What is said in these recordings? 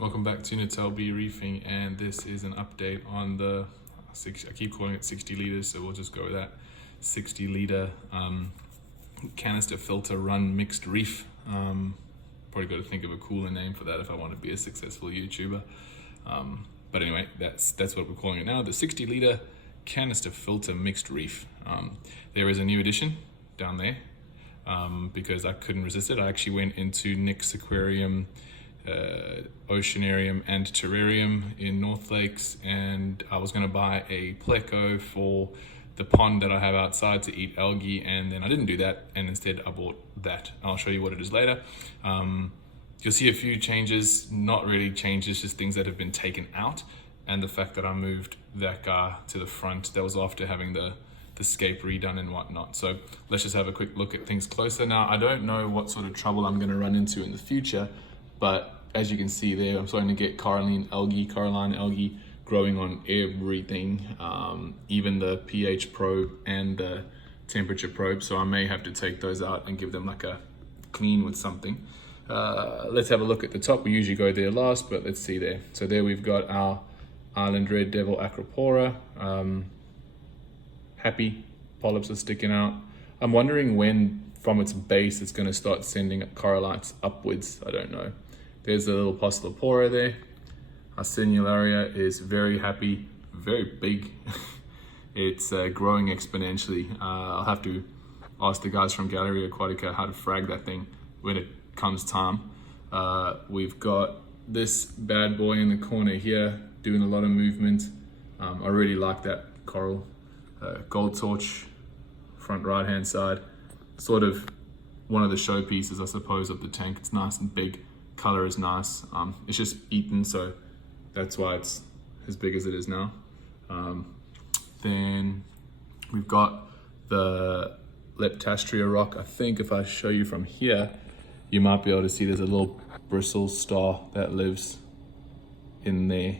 welcome back to Natal Bee Reefing, and this is an update on the I keep calling it 60 liters, so we'll just go with that 60 liter canister filter run mixed reef. Probably got to think of a cooler name for that if I want to be a successful YouTuber. But anyway, that's what we're calling it now, the 60 liter canister filter mixed reef. There is a new addition down there because I couldn't resist it. I actually went into Nick's aquarium, oceanarium and terrarium in North Lakes, and I was going to buy a pleco for the pond that I have outside to eat algae, and then I didn't do that, and instead I bought that. I'll show you what it is later. You'll see a few changes, not really changes, just things that have been taken out, and the fact that I moved that guy to the front. That was after having the scape redone and whatnot. So let's just have a quick look at things closer. Now, I don't know what sort of trouble I'm going to run into in the future, but as you can see there, I'm starting to get coralline algae growing on everything, even the pH probe and the temperature probe. So I may have to take those out and give them like a clean with something. Let's have a look at the top. We usually go there last, but let's see there. So there we've got our Island Red Devil Acropora. Happy polyps are sticking out. I'm wondering when from its base it's going to start sending corallites upwards. I don't know. There's a little Postlepora there. Our Sinularia is very happy, very big. It's growing exponentially. I'll have to ask the guys from Gallery Aquatica how to frag that thing when it comes time. We've got this bad boy in the corner here doing a lot of movement. I really like that coral. Gold torch, front right hand side. Sort of one of the showpieces, I suppose, of the tank. It's nice and big. Color is nice. It's just eaten, so that's why it's as big as it is now. Then we've got the Leptastria rock. I think if I show you from here, you might be able to see there's a little bristle star that lives in there.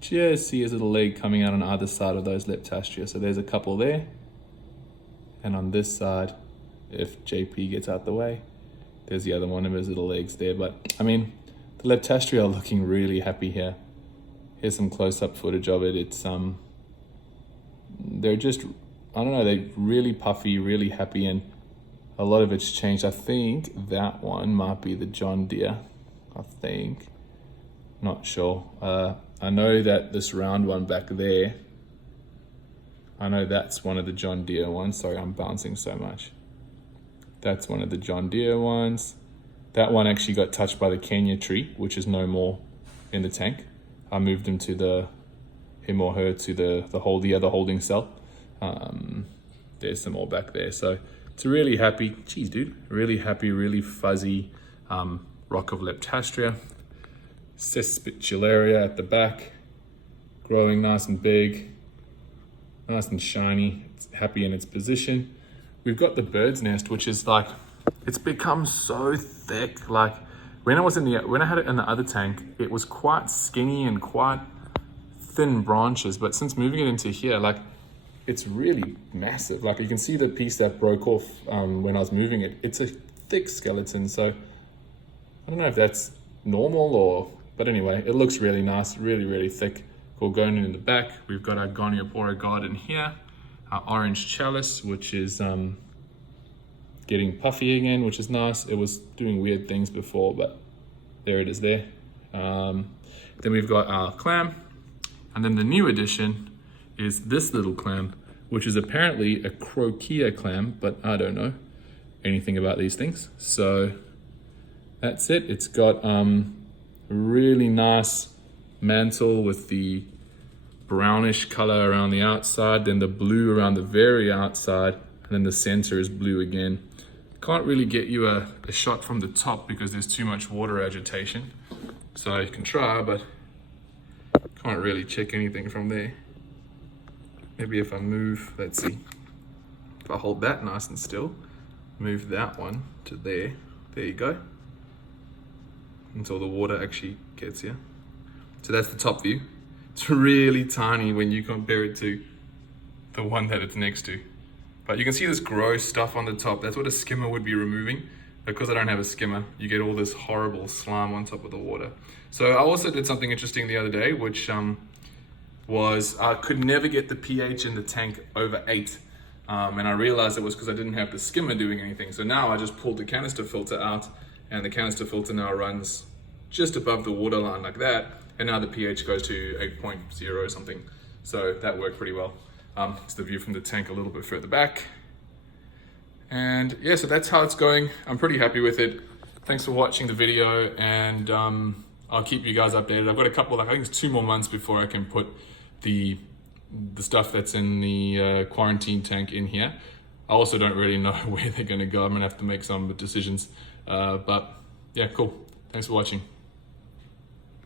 Just see his little leg coming out on either side of those Leptastria. So there's a couple there. And on this side, if JP gets out the way, there's the other one of his little legs there. But I mean, the Leptastria are looking really happy here. Here's some close-up footage of it. It's they're just, I don't know, they're really puffy, really happy, and a lot of it's changed. I think that one might be the John Deere. I think, not sure. I know that this round one back there, I know that's one of the John Deere ones. Sorry, I'm bouncing so much. That's one of the John Deere ones. That one actually got touched by the Kenya tree, which is no more in the tank. I moved him to him or her to the other holding cell. There's some more back there. So it's a really happy, geez dude, really happy, really fuzzy rock of Leptastria. Cespitularia at the back, growing nice and big, nice and shiny. It's happy in its position. We've got the bird's nest, which is like, it's become so thick. Like when I had it in the other tank, it was quite skinny and quite thin branches, but since moving it into here, like it's really massive. Like you can see the piece that broke off when I was moving it. It's a thick skeleton, so I don't know if that's normal but anyway, it looks really nice, really, really thick. Gorgonian in the back. We've got our Goniopora garden here. Our orange chalice, which is getting puffy again, which is nice. It was doing weird things before, but there it is there. Then we've got our clam. And then the new addition is this little clam, which is apparently a Croakia clam, but I don't know anything about these things. So that's it. It's got really nice mantle with the brownish color around the outside, then the blue around the very outside, and then the center is blue again. Can't really get you a shot from the top because there's too much water agitation. So you can try, but can't really check anything from there. Maybe if I move, let's see. If I hold that nice and still, move that one to there. There you go. Until the water actually gets here. So that's the top view. It's really tiny when you compare it to the one that it's next to. But you can see this gross stuff on the top. That's what a skimmer would be removing. because I don't have a skimmer, you get all this horrible slime on top of the water. So I also did something interesting the other day, which was I could never get the pH in the tank over 8. And I realized it was because I didn't have the skimmer doing anything. So now I just pulled the canister filter out, and the canister filter now runs just above the water line like that. And now the pH goes to 8.0 or something. So that worked pretty well. It's the view from the tank a little bit further back. And yeah, so that's how it's going. I'm pretty happy with it. Thanks for watching the video, and I'll keep you guys updated. I've got a couple, I think it's 2 more months before I can put the stuff that's in the quarantine tank in here. I also don't really know where they're gonna go. I'm gonna have to make some decisions. But yeah, cool. Thanks for watching.